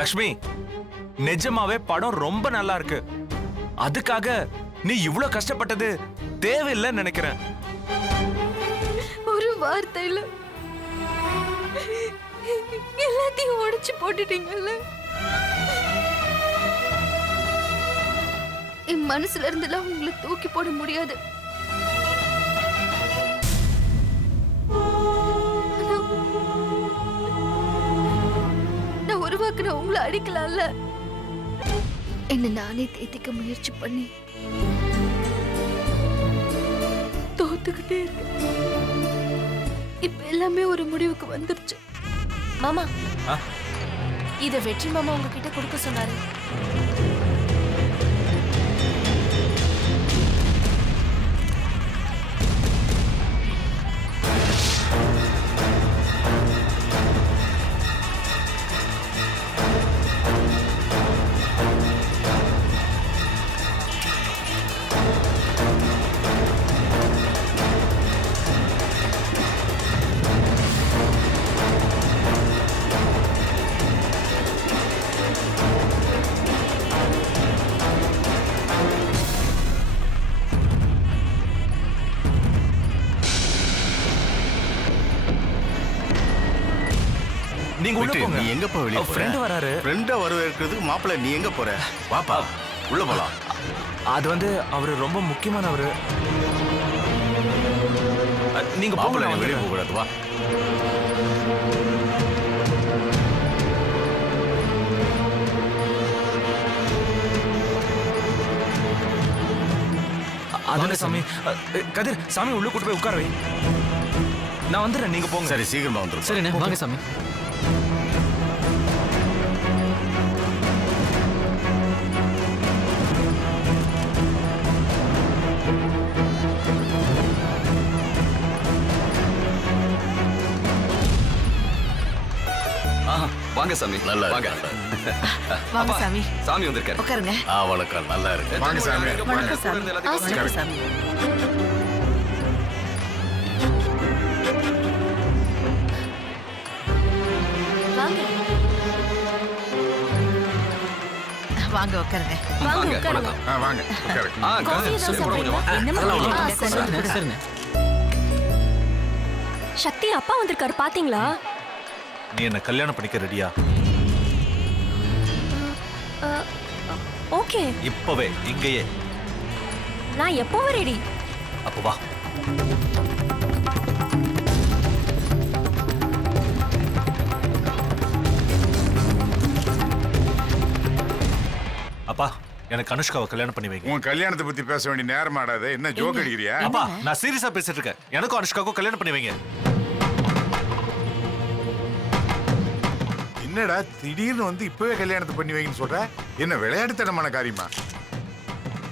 லக்ஷ்மி, நிஜமாவே படம் ரொம்ப நல்லா இருக்கு. அதுக்காக நீ இவ்வளவு கஷ்டப்பட்டது தேவையில்லைன்னு நினைக்கிறேன். ஒரு வார்த்தையில எல்லாத்தையும் உடைச்சு போட்டுட்டீங்கல்ல. என் மனசுல இருந்தெல்லாம் உங்களை தூக்கி போட முடியாது. நான் உருவாக்குன உங்களை அடிக்கலாம்ல. என்ன நானே தேத்திக்க முயற்சி பண்ணி தோத்துக்கிட்டே இருக்கேன். இப்ப எல்லாமே ஒரு முடிவுக்கு வந்துருச்சு. மாமா, இத வெற்றி மாமா உங்ககிட்ட கொடுக்க சொன்னாரு. நீங்க உள்ள போங்க. நீ எங்க போய் வெளிய போற? ஃப்ரெண்ட் வராரு. ஃப்ரெண்ட வரவேற்கிறதுக்கு மாப்பிள்ளை நீ எங்க போற? வாப்பா உள்ள போலாம். அது வந்து அவரு ரொம்ப முக்கியமானவரு. நீங்க மாப்பிள்ளை போங்க. வெளிய போக கூடாது. வா. அதானே சாமி. கதிர், சாமி உள்ள கூட்டு போய் உட்கார வை. நான் வந்துடுறேன், நீங்க போங்க. சரி, சீக்கிரமா வந்துரும். சரிண்ணே, வாங்க சாமி. வாங்க சாமி. நல்லா வாங்க. வாங்க சாமி. சாமி வந்திருக்காரு. உட்காருங்க. வணக்கம். நல்லா இருக்கு. வாங்க சாமி. வணக்கம் சாமி. வணக்கம் சாமி. வாங்க உட்காருங்க. வாங்க. உட்காருங்க. வாங்க. உட்காருங்க. காஃபி ஏதாவது சாப்பிடுறீங்களா? சரிண்ணே. சக்தி அப்பா வந்திருக்காரு, பாத்தீங்களா? நீ என்ன கல்யாணம் பண்ணிக்க ரெடியா? ஓகே, இப்பவே இங்கேயே. நான் எப்பவும் ரெடி. அப்ப வா. அப்பா, எனக்கு அனுஷ்காவை கல்யாணம் பண்ணி வைங்க. உன் கல்யாணத்தை பத்தி பேச வேண்டிய நேரம் ஆடாது. என்ன ஜோக் அடிக்கிறியா? அப்பா, நான் சீரியஸா பேசிட்டு இருக்கேன். எனக்கும் அனுஷ்காவுக்கும் கல்யாணம் பண்ணி வைங்க. என்னடா திடீர்னு வந்து இப்பவே கல்யாணத்தை பண்ணி வைங்கன்னு சொல்ற? என்ன விளையாட்டுத்தனமான காரியமா?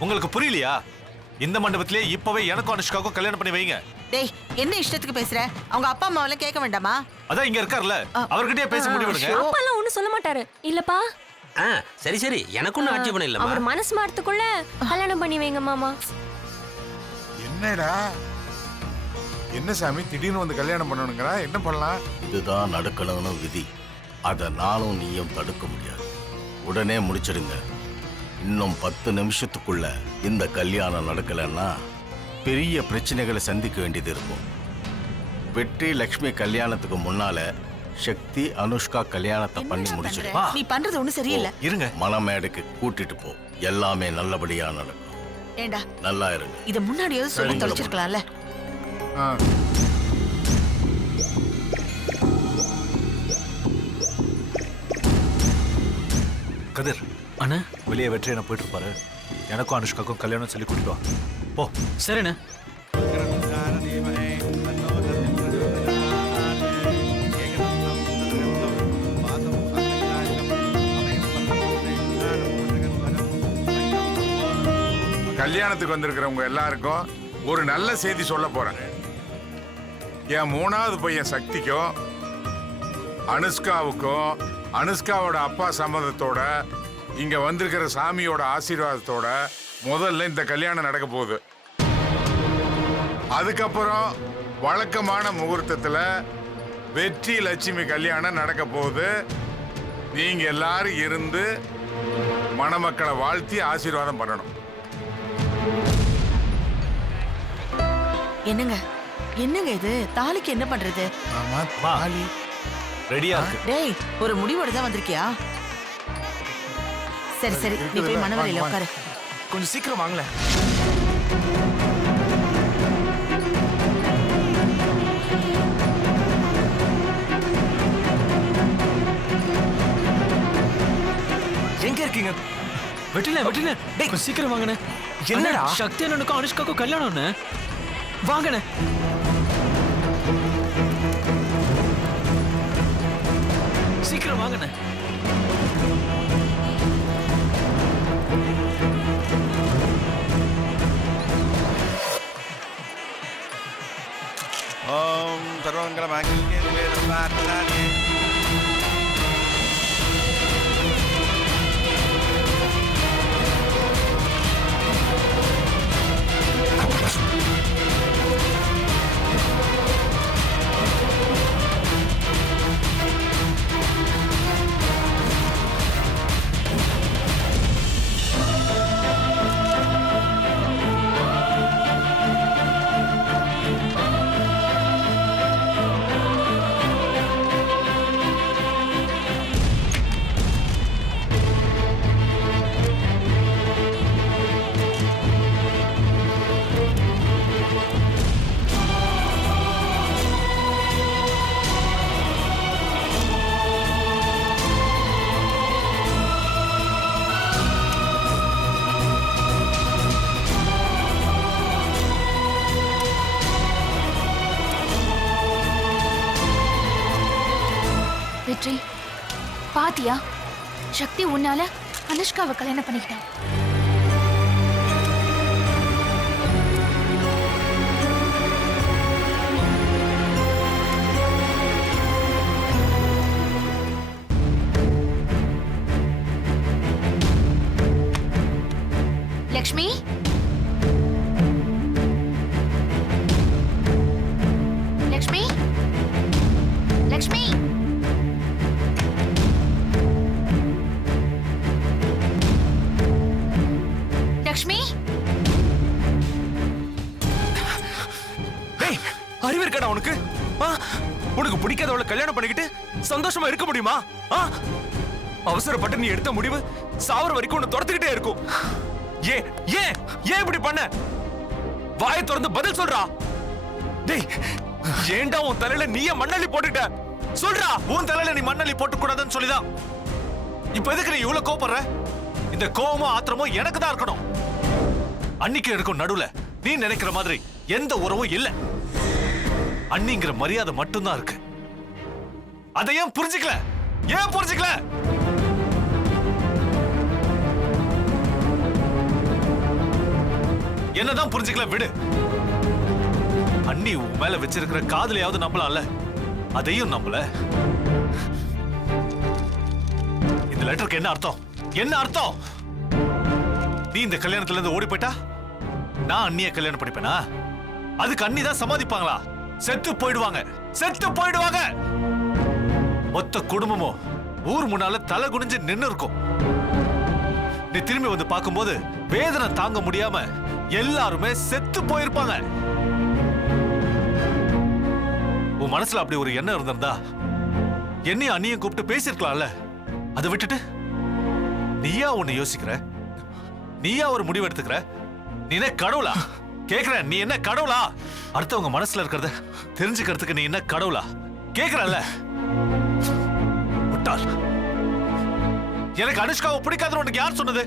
உங்களுக்கு புரியலையா? இந்த மண்டபத்திலே இப்பவே எனக்கும் அனுஷ்காவுக்கும் கல்யாணம் பண்ணி வைங்க. டேய், என்ன இஷ்டத்துக்கு பேசுற? அவங்க அப்பா அம்மாவெல்லாம் கேட்க வேண்டாமா? அதான் இங்க இருக்கார்ல, அவர்கிட்டயே பேசி முடிவெடுங்க. அப்பா எல்லாம் ஒண்ணும் சொல்ல மாட்டாரு இல்லப்பா. சரி சரி, எனக்கும் ஆட்சேபணம் இல்லம்மா. அவர் மனசு மாறத்துக்குள்ள கல்யாணம் பண்ணி வைங்க மாமா. என்னடா என்ன சாமி திடீர்னு வந்து கல்யாணம் பண்ணணுங்கிறா? என்ன பண்ணலாம்? இதுதான் நடக்கணும்னு விதி. அதை நானும் நீயும் தடுக்க முடியாது. உடனே முடிச்சிடுங்க. இன்னும் 10 நிமிஷத்துக்குள்ள இந்த கல்யாணம் நடக்கலன்னா பெரிய பிரச்சனைகளை சந்திக்க வேண்டியது இருக்கும். வெற்றி லக்ஷ்மி கல்யாணத்துக்கு முன்னால சக்தி அனுஷ்கா கல்யாணத்தை பண்ணி முடிச்சிடும். நீ பண்றது ஒண்ணு சரியில்லை. இருங்க. மணமேடைக்கு கூட்டிட்டு போ. எல்லாமே நல்லபடியா நடக்கும். ஏண்டா, நல்லா இருங்க. இத முன்னாடியாவது சொல்லி தொலைச்சிருக்கலாம்ல. கதிர் அண்ணா, வெளியே வெற்றி என்ன போயிட்டு இருப்பாரு. எனக்கும் அனுஷ்காவுக்கும் கல்யாணம் சொல்லி கூட்டிட்டு வா. போ. சரிண்ணே. கல்யாணத்துக்கு வந்திருக்கிறவங்க எல்லாருக்கும் ஒரு நல்ல செய்தி சொல்ல போறேன். என் 3வது பையன் சக்திக்கும் அனுஷ்காவுக்கும் அனுஷ்காவோட அப்பா சம்மதத்தோட இங்க வந்திருக்கிற சாமியோட ஆசீர்வாதத்தோட முதல்ல இந்த கல்யாணம் நடக்க போகுது. அதுக்கப்புறம் வழக்கமான முகூர்த்தத்துல வெற்றி லட்சுமி கல்யாணம் நடக்க போகுது. நீங்க எல்லாரும் இருந்து மணமக்களை வாழ்த்தி ஆசீர்வாதம் பண்ணணும். என்னங்க என்னங்க இது தாலிக்கு என்ன பண்றது? ரெடியா இருக்கு. டேய் ஒரு முடிவோட தான் வந்திருக்கியா? சரி சரி நீ போய் மணவரையில உட்காரு. கொஞ்சம் சீக்கிரம் வாங்கல. எங்க இருக்கீங்க? வெட்டில டேய் கொஞ்சம் சீக்கிரம் வாங்கண்ணே. என்னடா? சக்தி அண்ணனுக்கும் அனுஷ்காக்கும் கல்யாணம்னு வாங்கண்ணே. சீக்கிரம் வாங்கண்ணே. ஓம் சர்வமங்கல மாங்கல்யே திவே சர்வார்த்தசாதே. வெற்றி பாத்தியா, சக்தி உன்னால அனுஷ்காவை கல்யாணம் பண்ணிக்கிட்டான். லக்ஷ்மி லக்ஷ்மி லக்ஷ்மி லக்ஷ்மி டேய், அறிவு இருக்கடா உனக்கு? உனக்கு பிடிக்காதவளை கல்யாணம் பண்ணிக்கிட்டு சந்தோஷமா இருக்க முடியுமா? அவசரப்பட்டு நீ எடுத்த முடிவு சாவர வரைக்கும் உன்னை துரத்துக்கிட்டே இருக்கும். ஏன் ஏன் ஏன் இப்படி பண்ண? வாயை திறந்து பதில் சொல்றா. டேய், ஏன்டா உன் தலையில நீயே மண்ணள்ளி போட்டுட்ட? சொல்றா. உன் தலையில நீ மண்ணள்ளி போட்டு கூடாதுன்னு சொல்லிதான். இப்ப எதுக்கு நீ இவ்வளவு கோபப்படுற? இந்த கோபமும் ஆத்திரமும் எனக்கு தான் இருக்கணும். அன்னிக்கு இருக்கும் நடுவுல நீ நினைக்கிற மாதிரி எந்த உறவும் இல்ல. அன்னிங்கிற மரியாதை மட்டும்தான் இருக்கு. அதை ஏன் புரிஞ்சுக்கல? ஏன் புரிஞ்சுக்கல? என்னதான் புரிஞ்சுக்கல விடு. அண்ணி உன் மேல வச்சிருக்கிற காதலையாவது நம்பலாம்ல, அதையும் நம்பல. இந்த லெட்டருக்கு என்ன அர்த்தம்? என்ன அர்த்தம்? நீ இந்த கல்யாணத்துல இருந்து ஓடி போயிட்டா நான் அண்ணிய கல்யாணம் பண்ணிப்பேனா? அதுக்கு அண்ணி தான் சமாதிப்பாங்களா? செத்து போயிடுவாங்க, செத்து போயிடுவாங்க. மொத்த குடும்பமும் ஊர் முன்னால தலை குனிஞ்சு நின்னு இருக்கும். நீ திரும்பி வந்து பார்க்கும்போது வேதனை தாங்க முடியாம எல்லாருமே செத்து போயிருப்பாங்க. உன் மனசுல அப்படி ஒரு எண்ணம் இருந்திருந்தா என்னையும் அண்ணியும் கூப்பிட்டு பேசிருக்கலாம்ல. அதை விட்டுட்டு நீயா ஒண்ணு யோசிக்கிற, நீயா ஒரு முடிவு எடுத்துக்கிற. நீ என்ன கடவுளா? கேக்குறேன், நீ என்ன கடவுளா? அடுத்தவங்க மனசுல இருக்கிறத தெரிஞ்சுக்கிறதுக்கு நீ என்ன கடவுளா? கேக்குறல்ல. முட்டாள். எனக்கு அனுஷ்காவை பிடிக்காதுன்னு உனக்கு யார் சொன்னது?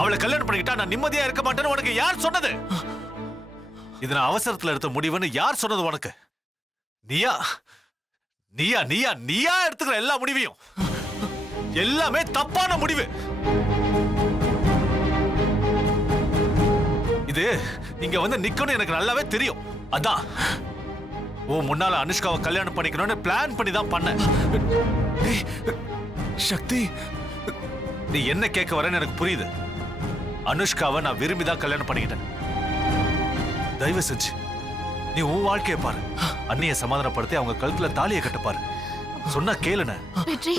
அவளை கல்யாணம் பண்ணிக்கிட்டா நான் நிம்மதியா இருக்க மாட்டேன்னு உனக்கு யார் சொன்னது? இது நான் அவசரத்துல எடுத்த முடிவுன்னு யார் சொன்னது உனக்கு? நீயா நீயா நீயா நீயா எடுத்துக்கிற எல்லா முடிவையும். எல்லாமே தப்பான முடிவு. இது இங்க வந்து நிக்கணும் எனக்கு நல்லாவே தெரியும். அதான் உன் முன்னால அனுஷ்காவை கல்யாணம் பண்ணிக்கணும்னு பிளான் பண்ணி தான் பண்ண. சக்தி, நீ என்ன கேட்க வரேன்னு எனக்கு புரியுது. அனுஷ்காவை நான் விரும்பி தான் கல்யாணம் பண்ணிக்கிட்டேன். தயவு செஞ்சு நீ உன் வாழ்க்கைய பாரு. அண்ணிய சமாதானப்படுத்தி அவங்க கழுத்துல தாலியை கட்ட பாரு. சொன்னா கேளுன. வெற்றி,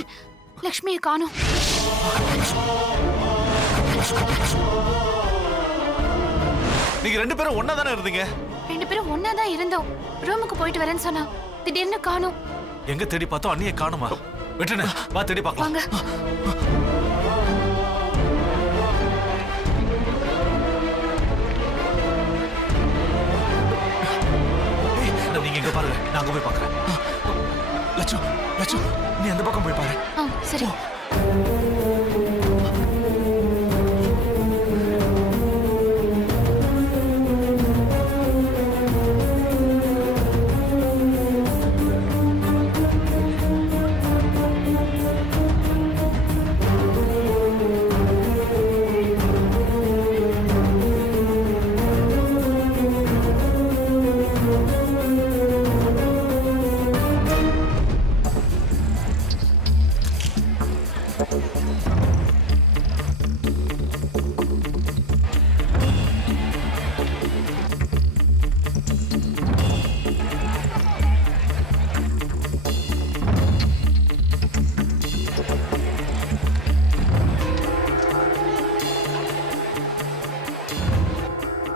லக்ஷ்மியை காணோம். நீங்க 2 பேரும் ஒண்ணா தானே இருந்தீங்க? 2 பேரும் ஒண்ணா தான் இருந்தோம். ரூமுக்கு போயிட்டு வரேன்னு சொன்னா திடீர்னு காணோம். எங்க தேடி பார்த்தோம், அண்ணியை காணுமா? வெற்றின, வா தேடி பார்க்கலாம். வாங்க. நீங்க இங்க பாருங்க, நான் அங்க போய் பார்க்கறேன். லட்சு, லட்சு, நீ அந்த பக்கம் போய் பாரு. சரி.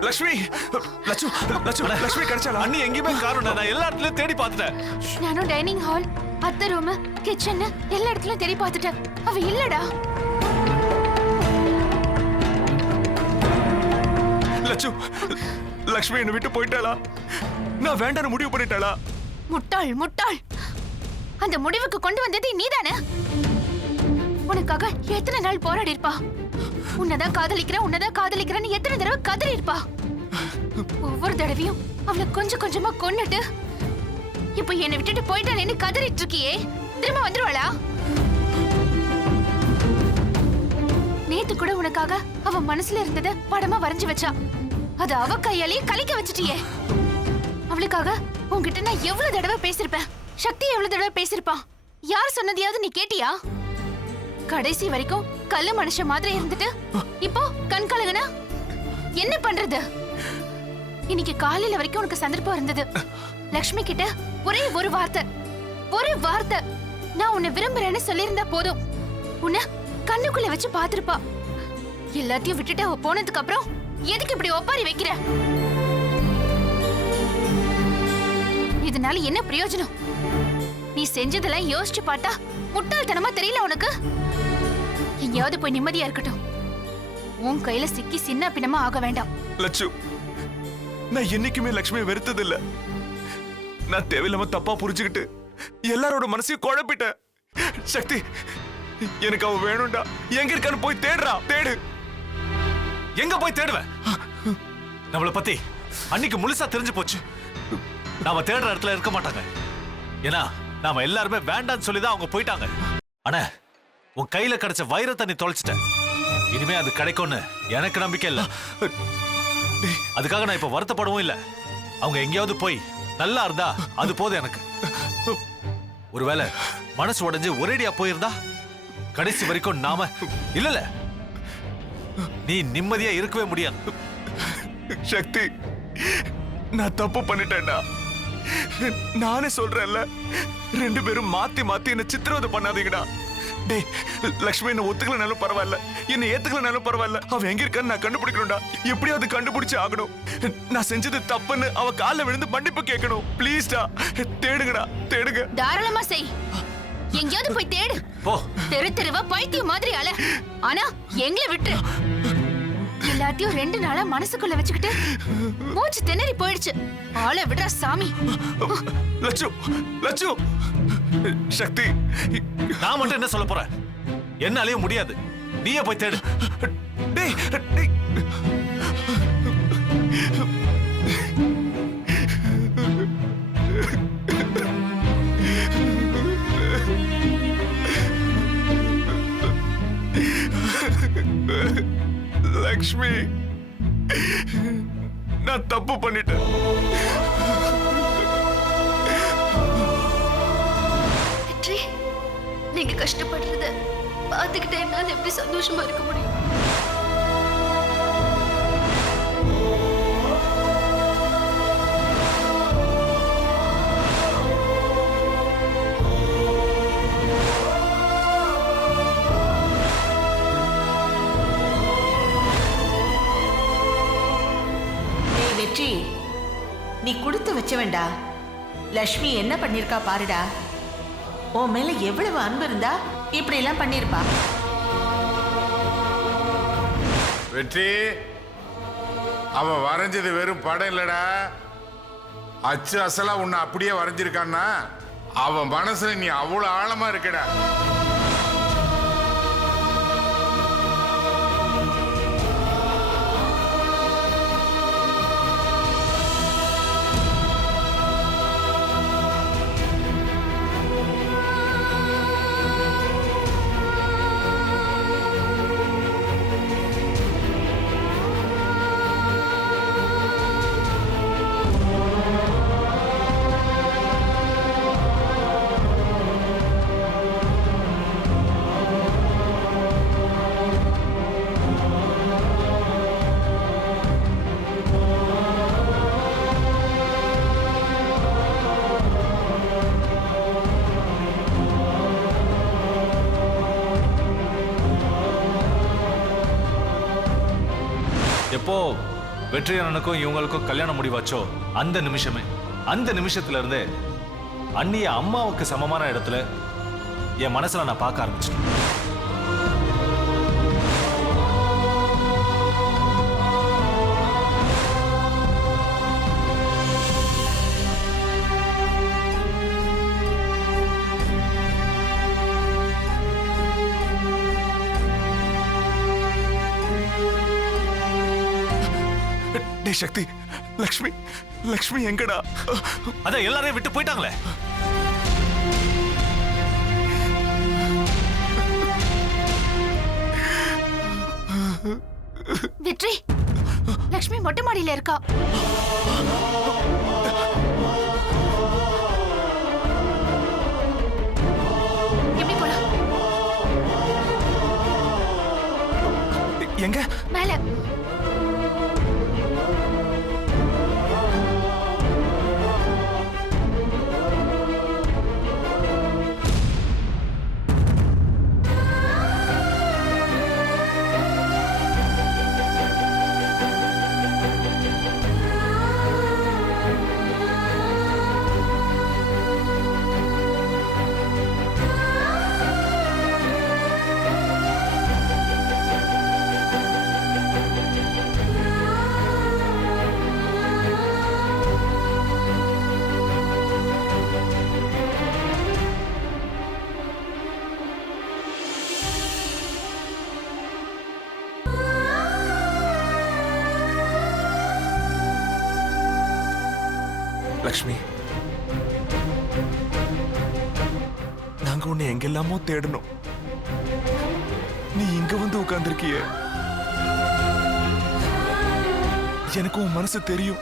லட்சுமி, லட்சு, லட்சு, லட்சுமி கிடைச்சாளா? அண்ணி எங்கேயுமே காணோம். நான் எல்லா இடத்துலயும் தேடி பார்த்துட்டேன். நானும் டைனிங் ஹால், அத்தை ரூம், கிச்சன் எல்லா இடத்துலயும் தேடி பார்த்துட்டேன். அவ இல்லடா. லட்சு, லட்சுமி என்னை விட்டு போயிட்டாளா? நான் வேண்டான்னு முடிவு பண்ணிட்டாளா? முட்டாள், முட்டாள். அந்த முடிவுக்கு கொண்டு வந்தது நீதானே? உனக்காக எத்தனை நாள் போராடி இருப்பா? உன்னதான் காதலிக்கிறேன்னு எத்தனை தடவை கதறி இருப்பா? ஒவ்வொரு தடவையும் அவளை கொஞ்சம் கொஞ்சமா கொன்னுட்டு இப்ப என்னை விட்டுட்டு போயிட்டாளேன்னு கதறிட்டு இருக்கியே, திரும்ப வந்துருவாளா? நேத்து கூட உனக்காக அவ மனசுல இருந்தத படமா வரைஞ்சு வச்சா. அது அவ கையாலேயே கலைக்க வச்சிட்டியே. அவளுக்காக உன்கிட்ட நான் எவ்வளவு தடவை பேசிருப்பேன், சக்தி எவ்வளவு தடவை பேசிருப்பான். யார் சொன்னதையாவது நீ கேட்டியா? கடைசி வரைக்கும் கல்லு மனுஷன் மாதிரி இருந்துட்டு இப்போ கண் கலங்கனா என்ன பண்றது? இன்னைக்கு காலையில வரைக்கும் உனக்கு சந்தர்ப்பம் இருந்தது. லக்ஷ்மி கிட்ட ஒரே ஒரு வார்த்தை நான் உன்னை விரும்புறேன்னு சொல்லியிருந்தா போதும், உன்னை கண்ணுக்குள்ள வச்சு பாத்திருப்பா. எல்லாத்தையும் விட்டுட்டு அவ போனதுக்கு அப்புறம் எதுக்கு இப்படி ஒப்பாரி வைக்கிற? இதனால என்ன பிரயோஜனம்? நீ செஞ்சதெல்லாம் யோசிச்சு பார்த்தா முட்டாள்தனமா தெரியல உனக்கு? எங்கேயாவது போய் நிம்மதியா இருக்கட்டும். உன் கையில சிக்கி சின்ன பின்னமா ஆக வேண்டாம். லட்சு, நான் என்னைக்குமே லட்சுமியை வெறுத்தது இல்ல. நான் தேவையில்லாம தப்பா புரிஞ்சுக்கிட்டு எல்லாரோட மனசையும் குழப்பிட்டேன். சக்தி, எனக்கு அவ வேணும்டா. எங்க இருக்கான்னு போய் தேடு. எங்க போய் தேடுவேன்? நம்மளை பத்தி அன்னைக்கு முழுசா தெரிஞ்சு போச்சு. நாம தேடுற இடத்துல இருக்க மாட்டாங்க. ஏன்னா நாம எல்லாருமே வேண்டான்னு சொல்லிதான் அவங்க போயிட்டாங்க. ஆனா உன் கையில கிடைச்ச வைரத்தை நீ தொலைச்சிட்ட. இனிமே அது கிடைக்கும்னு எனக்கு நம்பிக்கை இல்ல. அதுக்காக நான் இப்ப வருத்தப்படவும் இல்ல. அவங்க எங்கேயாவது போய் நல்லா இருந்தா அது போதும் எனக்கு. ஒருவேளை மனசு உடைஞ்சு ஒரேடியா போயிருந்தா கடைசி வரைக்கும் நாம இல்ல நீ நிம்மதியா இருக்கவே முடியாது. சக்தி, நான் தப்பு பண்ணிட்டேன்டா. நானே சொல்றேன்ல, 2 பேரும் மாத்தி மாத்தி என்ன சித்திரவதை பண்ணாதீங்கடா. டேய், லட்சுமி என்ன ஒத்துக்கலனாலும் பரவாயில்ல, என்ன ஏத்துக்கலனாலும் பரவாயில்ல, அவ எங்க இருக்கான்னு நான் கண்டுபிடிக்கணும்டா. எப்படியாவது கண்டுபிடிச்சு ஆகணும். நான் செஞ்சது தப்புன்னு அவ கால்ல விழுந்து மன்னிப்பு கேட்கணும். ப்ளீஸ்டா, தேடுங்க. தாராளமா செய். எங்கேயாவது போய் தேடு. தெரு தெருவா பைத்தியம் மாதிரி அல. ஆனா எங்களை விட்டுரு. எல்லாத்தையும் 2 நாளா மனசுக்குள்ள வச்சுக்கிட்டு மூச்சு திணறி போயிடுச்சு. ஆளை விடுற சாமி. லட்சு, சக்தி, நான் மட்டும் என்ன சொல்ல போறேன்? என்னாலயும் முடியாது. நீயே போய் தேடு. டேய், லக்ஷ்மி, நான் தப்பு பண்ணிட்டேன். நீங்க கஷ்டப்படுறத பார்த்துக்கிட்டே என்னால எப்படி சந்தோஷமா இருக்க முடியும்? வெற்றி, நீ கொடுத்து வச்ச வேண்டா. லக்ஷ்மி என்ன பண்ணிருக்கா பாருடா. உன் மேல எவ்வளவு அன்பு இருந்தா இப்படி எல்லாம் பண்ணிருப்பா. வெற்றி, அவ வரைஞ்சது வெறும் படம் இல்லடா, அச்சு அசலா உன்னை அப்படியே வரைஞ்சிருக்கான்னா அவன் மனசுல நீ அவ்வளவு ஆழமா இருக்கடா. எப்போ வெற்றியாளனுக்கும் இவங்களுக்கும் கல்யாணம் முடிவாச்சோ அந்த நிமிஷத்துல இருந்து அண்ணிய அம்மாவுக்கு சமமான இடத்துல என் மனசுல நான் பார்க்க ஆரம்பிச்சிட்டேன். டேய் சக்தி, லக்ஷ்மி எங்கடா? அதான் எல்லாரையும் விட்டு போயிட்டாங்களே. வெற்றி, லக்ஷ்மி மொட்டை மாடியில இருக்கா. எப்படி போலாம்? எங்க? மேல. லக்ஷ்மி, நாங்க உன்னை எங்கெல்லாமோ தேடணும். நீ இங்க வந்து உட்கார்ந்திருக்கிய. எனக்கு உன் மனசு தெரியும்,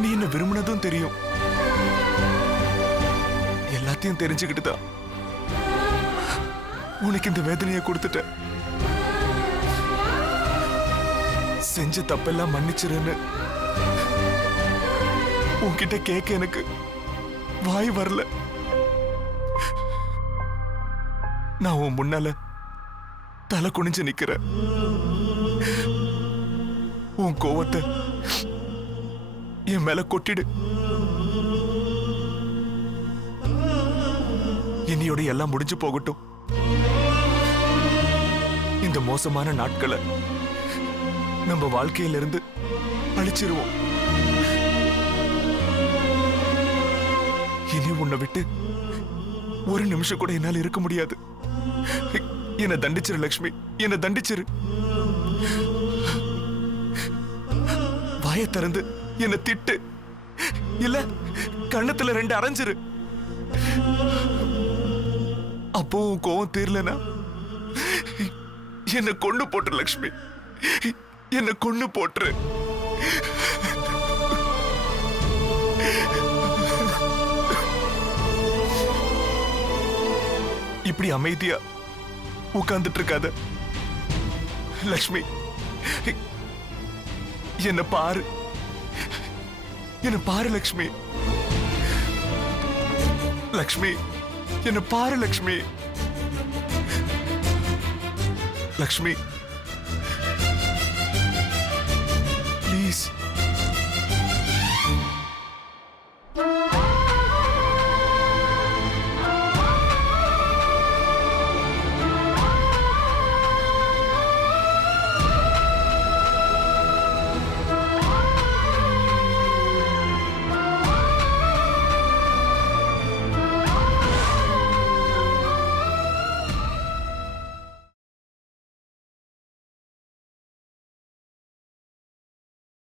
நீ என்ன விரும்பினதும் தெரியும். எல்லாத்தையும் தெரிஞ்சுக்கிட்டுதான் உனக்கு இந்த வேதனையை கொடுத்துட்ட. செஞ்ச தப்பெல்லாம் மன்னிச்சிருன்னு உன்கிட்ட கேட்க எனக்கு வாய் வரல. நான் உன் முன்னால தலை குனிஞ்சு நிக்கிறேன். உன் கோவத்தை என் மேல கொட்டிடு. இனியோட எல்லாம் முடிஞ்சு போகட்டும். இந்த மோசமான நாட்களை நம்ம வாழ்க்கையிலிருந்து அழிச்சிருவோம். இனி உன்னை விட்டு ஒரு நிமிஷம் கூட என்னால இருக்க முடியாது. என்ன தண்டிச்சிரு லக்ஷ்மி, என்ன தண்டிச்சிரு. வாயை திறந்து என்ன திட்டு, இல்ல கண்ணத்துல 2 அரைஞ்சிரு. அப்போ உன் கோவம் தீரலனா என்ன கொண்டு போட்டுரு லக்ஷ்மி, என்ன கொண்டு போட்டுரு. இப்படி அமைதியா உட்கார்ந்துட்டு இருக்காத லக்ஷ்மி. என்ன பாரு, என்ன பாரு லக்ஷ்மி. லக்ஷ்மி, என்ன பாரு லக்ஷ்மி. லக்ஷ்மி ப்ளீஸ். ப்ளீஸ்